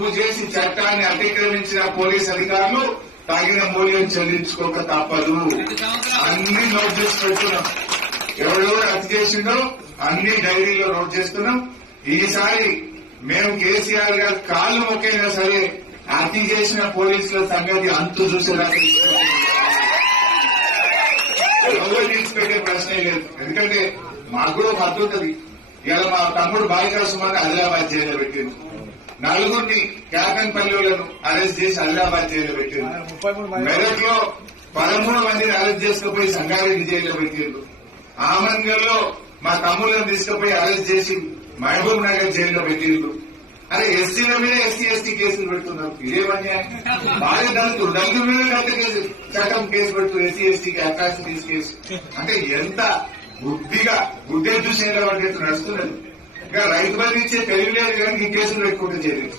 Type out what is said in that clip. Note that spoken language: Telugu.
తప్పు చేసి చట్టాన్ని అతిక్రమించిన పోలీస్ అధికారులు తగిన మూల్యం చెల్లించుకోక తప్పదు. అన్ని నోట్ చేసి పెడుతున్నాం. ఎవరెవరు హత్య చేసిండో అన్ని డైరీలో నోట్ చేస్తున్నాం. ఈసారి మేము కేసీఆర్ గారు కాళ్ళు మొక్కైనా సరే హత్య చేసిన పోలీసుల సంగతి అంతు చూసేలా ఎవరు తీసిపెట్టే ప్రశ్నే లేదు. ఎందుకంటే మాకు కూడా ఒక హద్దు ఉంటుంది. ఇలా మా తమ్ముడు బాలికల సుమారు ఆదిలాబాద్ జైల్లో పెట్టిండు. నలుగురిని క్యాకన్పల్లిలను అరెస్ట్ చేసి ఆదిలాబాద్ జైల్లో పెట్టిండు. మెదక్ లో 13 మందిని అరెస్ట్ చేసుకుపోయి సంగారెడ్డి జైల్లో పెట్టిండు. ఆమంగల్లో మా తమ్ముళ్లను తీసుకుపోయి అరెస్ట్ చేసి మహబూబ్ నగర్ జైల్లో పెట్టిండు. అరే ఎస్సీల మీద ఎస్సీ కేసులు పెడుతున్నారు. ఇదేమన్నా బాగా దళితుల మీద దళిత కేసు చట్టం కేసు పెడుతున్నారు. ఎస్సీకి అట్రాసిటీస్ కేసు అంటే ఎంత బుద్ధిగా బుద్ధే చూసేలా పడ్డట్టు నడుస్తున్నది. ఇంకా రైతు బంధు ఇచ్చే తెలివి లేదు కానీ ఈ కేసులు పెట్టుకుంటే చేయలేదు.